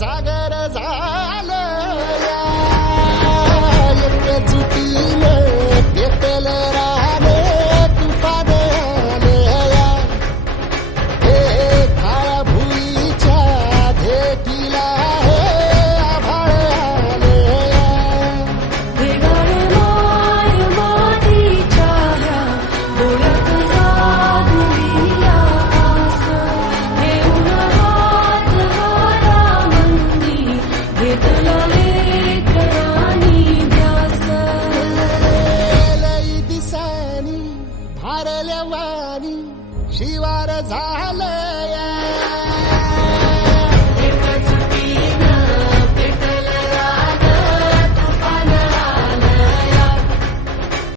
जागर झालं येते चुकीने येतेल राहणे तुफान आले हे काळ्या भुईच्या भेटीला हे आभाळ आले लई दिसानी भारल्या वाणी शिवार झालं